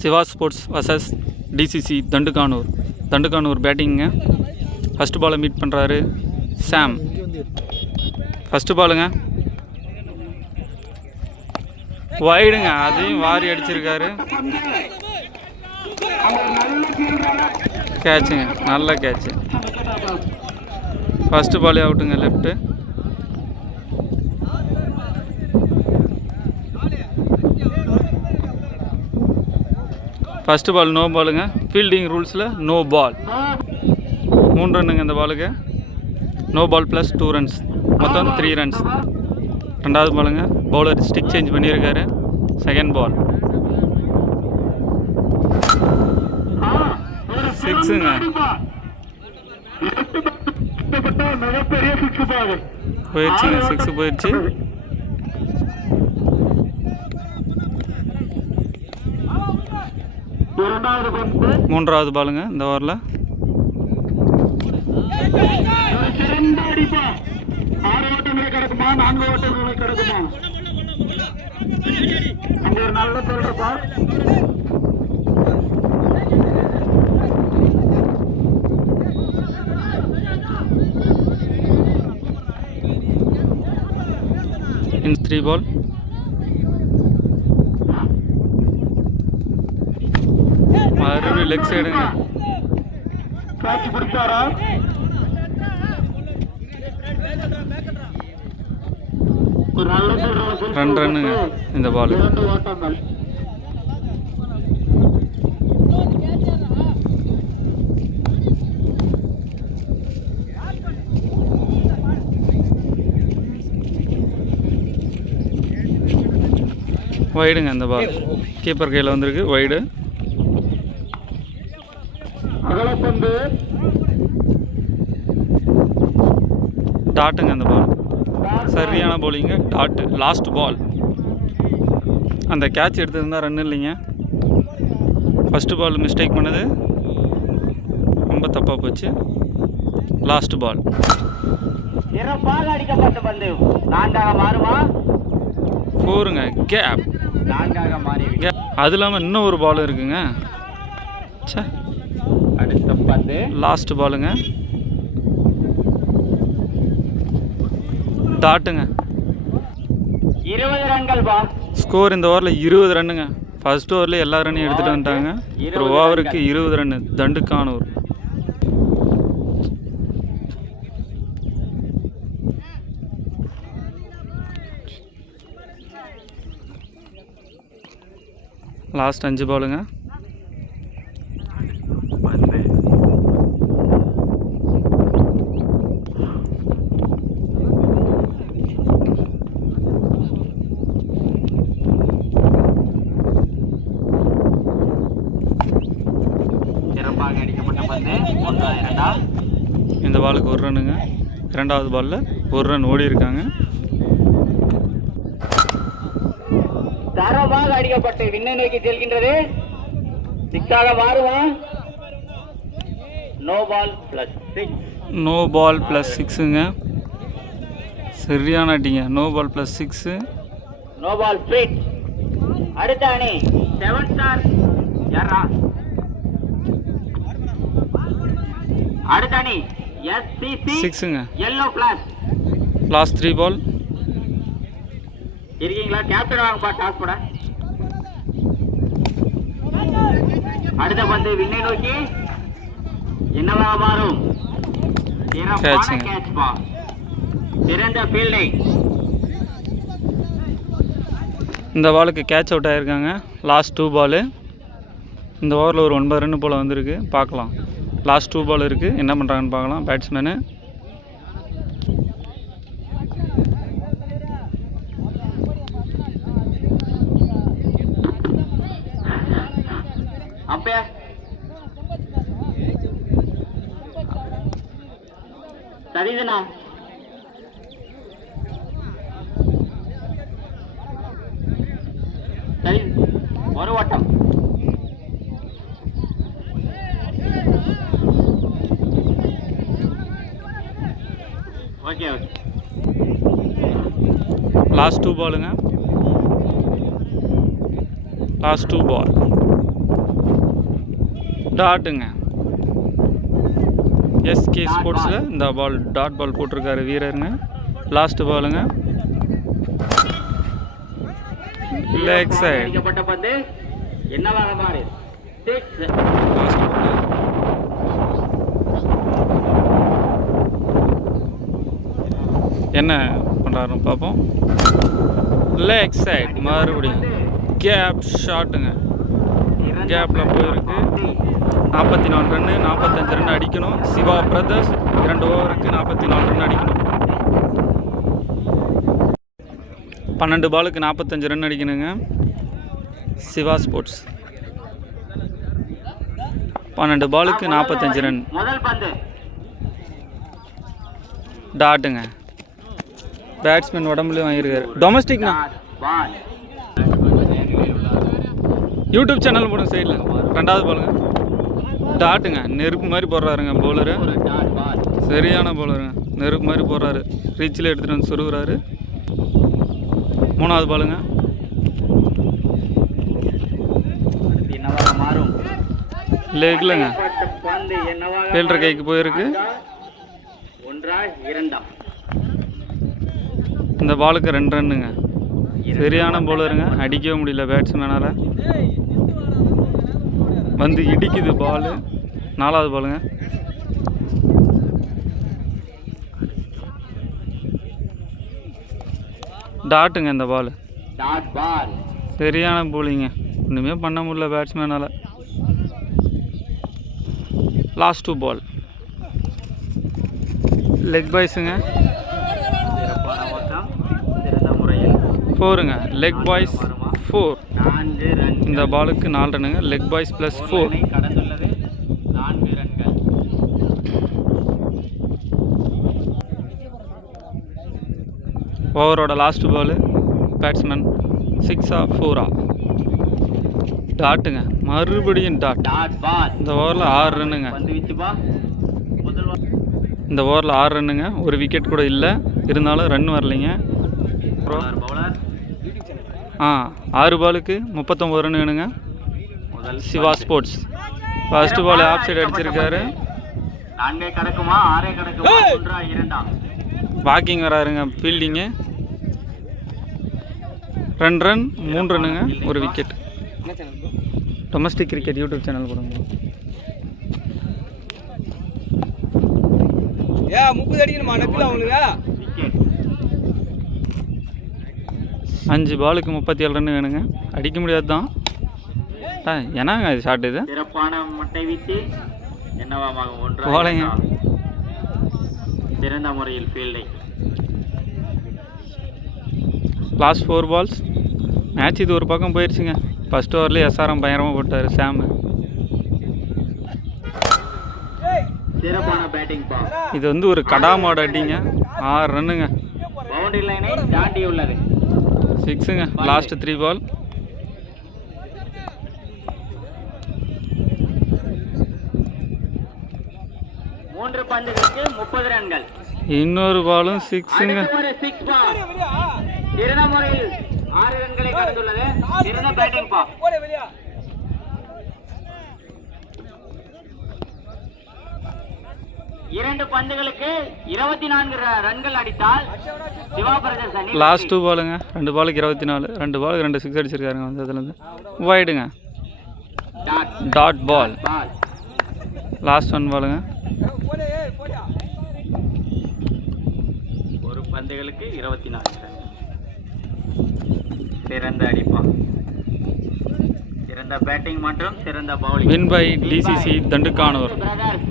Siva sports versus DCC Thandukanur பேட்டிங்க. First பாலை meet பண்ணுறாரு சாம். ஃபஸ்ட்டு பாலுங்க வைடுங்க, அதையும் வாரி அடிச்சிருக்காரு. கேட்சுங்க, நல்ல கேட்சு. ஃபஸ்ட்டு பாலே அவுட்டுங்க லெஃப்ட்டு. ஃபஸ்ட்டு பால் நோ பாலுங்க. ஃபீல்டிங் ரூல்ஸில் நோ பால். 3 ரன்னுங்க இந்த பாலுக்கு. நோ பால் ப்ளஸ் 2 ரன்ஸ், மொத்தம் 3 ரன்ஸ். ரெண்டாவது பாலுங்க, பவுலர் ஸ்டிக் சேஞ்ச் பண்ணியிருக்காரு. செகண்ட் பால் 6ங்க. போயிடுச்சுங்க, 6 போயிடுச்சு. மூன்றாவது பாலுங்க இந்த ஓவரில். in 3 ball. மறுபடியும் லெக் சைடுங்க. 2 ரன்னுங்க இந்த பால். வைடுங்க இந்த பால். கீப்பர் கையில் வந்திருக்கு வைடு. டாட்டுங்க அந்த பால். சரியான பவுலிங்க, டாட்டு. Last ball. அந்த கேட்ச் எடுத்துருந்தா ரன் இல்லைங்க. ஃபஸ்ட்டு பால் மிஸ்டேக் பண்ணது ரொம்ப தப்பாக போச்சு. Last ball. ஃபோருங்க, கேப். அது இல்லாமல் இன்னும் ஒரு பால் இருக்குங்க. லாஸ்ட் பாலுங்க, டாட்டுங்க. 20 ரன்கள் பா. ஸ்கோர் இந்த ஓவரில் 20 ரன்னுங்க. ஃபர்ஸ்ட் ஓவரில் எல்லா ரன்னையும் எடுத்துகிட்டு வந்துட்டாங்க. ஒரு ஓவருக்கு 20 ரன்னு தண்டுகானூர். லாஸ்ட் 5 பாலுங்க. இந்த பாலுக்கு 1 ரன்னுங்க. இரண்டாவது பாலில் 1 ரன் ஓடி இருக்காங்க. தரமாக அடிக்கப்பட்டு விண்ணை நோக்கி செல்கின்றது. 6ஆக மாறுமா? No ball plus 6. No ball plus 6ங்க. சரியான அடிங்க. No ball plus 6. No ball fit. அடுத்த அணி 7 ஸ்டார் யாரா? அடுத்த அணி SCC 6ங்க. yellow flash. Last 3 ball. இருக்கீங்களா? கேப்டன் வாங்கப்பா டாஸ் போட. அடுத்த பந்து விண்ணை நோக்கி என்னவா மாறும்? கேட்சுங்க. கேட்ச் பா. சிறந்த ஃபீல்டிங். இந்த பாலுக்கு கேட்ச் அவுட் ஆகிருக்காங்க. லாஸ்ட் 2 பாலு. இந்த ஓவரில் ஒரு 9 ரன்னு போல் வந்திருக்கு. பார்க்கலாம். லாஸ்ட் 2 பால் இருக்குது, என்ன பண்ணுறாங்கன்னு பார்க்கலாம். பேட்ஸ்மேனு அப்பே சரிதுண்ணா. சரி, ஒரு ஓட்டம். Okay okay. லாஸ்ட் 2 பாலுங்க. லாஸ்ட் 2 பால். டாட்டுங்க. எஸ்கே ஸ்போர்ட்ஸில் இந்த பால் டாட் பால் போட்டிருக்காரு வீரருங்க. லாஸ்ட் பாலுங்க. Leg side. அடிக்கப்பட்ட பந்து என்னவாக மாறு 6. Last ball. என்ன பண்ணுறாருன்னு பார்ப்போம். லெக் சைட் மறுபடியும் கேப் ஷாட்டுங்க. கேப்பில் போயிருக்கு. 44 ரன்னு, 45 ரன் அடிக்கணும். சிவா பிரதர்ஸ் 2 ஓவருக்கு 44 ரன் அடிக்கணும். 12 பாலுக்கு 45 ரன் அடிக்கணுங்க. சிவா ஸ்போர்ட்ஸ் 12 பாலுக்கு 45 ரன். முதல் பந்து டாட்டுங்க. பேட்ஸ்மேன் உடம்புலையும் வாங்கியிருக்காரு. டொமஸ்டிக்னா பால் யூடியூப் சேனல் போடுங்க சைடில். 2வது பாலுங்க. டாட்டுங்க. நெருப்பு மாதிரி போடுறாருங்க பவுலரு. டாட் பால் சரியான பவுலருங்க. நெருப்பு மாதிரி போடுறாரு. ரீச்சில் எடுத்துகிட்டு வந்து சொருகுறாரு. 3வது பாலுங்க. என்னவாக மாறும் லெக்லங்க. பந்து என்னவாக ஃபீல்டர் கைக்கு போயிருக்கு. 1 2. இந்த பாலுக்கு 2 ரன்னுங்க. சரியான பவுலருங்க. அடிக்கவே முடியல பேட்ஸ்மேனால். வந்து இடிக்குது பால். 4வது பாலுங்க. டாட்டுங்க. இந்த பால் டாட் பால் சரியான போலிங்க. ஒன்றுமே பண்ண முடியல பேட்ஸ்மேனால். லாஸ்ட் 2 பால். லெக் பாய்ஸுங்க. சிறப்பான ஓட்டம் சிறந்த முறையில் 4ங்க. Leg boys 4. 4 ரன் இந்த பாலுக்கு 4 ரன்னுங்க. Leg byes plus 4. கடந்துள்ளது 4 ரன்கள். ஓவரோட லாஸ்ட் பால். பேட்ஸ்மேன் 6ஆ 4ஆ. டாட்டுங்க. மறுபடியும் டாட். டாட் பால் இந்த ஓவரில் 6 ரன்னுங்க. பந்து வீச்சுப்பா முதல் இந்த ஓவரில் 6 ரன்னுங்க. ஒரு விக்கெட் கூட இல்லை. இருந்தாலும் ரன் வரலைங்க. பவுலர் 6 பாலுக்கு 39 ரன் வேணுங்க. முதல் Siva sports first ball off side அடிச்சிருக்காரு. 4 கடக்குமா 6 கடக்குமா 1 2. வாக்கிங் வராருங்க. ஃபீல்டிங்கு 2 ரன் 3 ரன்னுங்க. ஒரு wicket. Domestic cricket YouTube channel போடுங்க. 30 அடிக்கணுமா நக்குல அவனுக்கு. விக்கெட் 5 பாலுக்கு 37 ரன் வேணுங்க. அடிக்க முடியாது தான். என்னங்க இது ஷாட் இது. சிறப்பான மட்டை வீச்சு என்னவாக 1 போலைங்க. சிறந்த முறையில் ஃபீல்டிங். Last 4 balls. மேட்ச் இது ஒரு பக்கம் போயிடுச்சுங்க. ஃபர்ஸ்ட் ஓவர்லேயே எஸ்ஆர்எம் பயங்கரமாக போட்டார் சாம். சிறப்பான பேட்டிங் பா. இது வந்து ஒரு கடாமோட அடிங்க. 6 ரன்னுங்க. பவுண்டரி லைனை தாண்டி உள்ளது. 6ங்க. லாஸ்ட் 3 பால். மூன்று பந்துகளுக்கு 30 ரன்கள். இன்னொரு பாலும் 6ங்க. அடுத்து ஒரு 6 பால். சிறந்த முறையில் 6 ரன்களை கடந்துள்ளது. சிறந்த பேட்டிங் பா. இரண்டு பந்துகளுக்கு 24 ரன்கள் அடித்தால் சிவா பிரதர்ஸ் அணி லாஸ்ட் 2 பாலுங்க. 2 பாலுக்கு 24. 2 பாலுக்கு 2 6 அடிச்சிருக்காருங்க. வந்து அதுலேருந்து வைடுங்க. Dot ball. பால். லாஸ்ட் 1 பாலுங்க. ஒரு பந்துகளுக்கு 24 ரன். சிறந்த அடிப்பான். சிறந்த பேட்டிங் மற்றும் சிறந்த bowling. Win by DCC Thandukanur. Brothers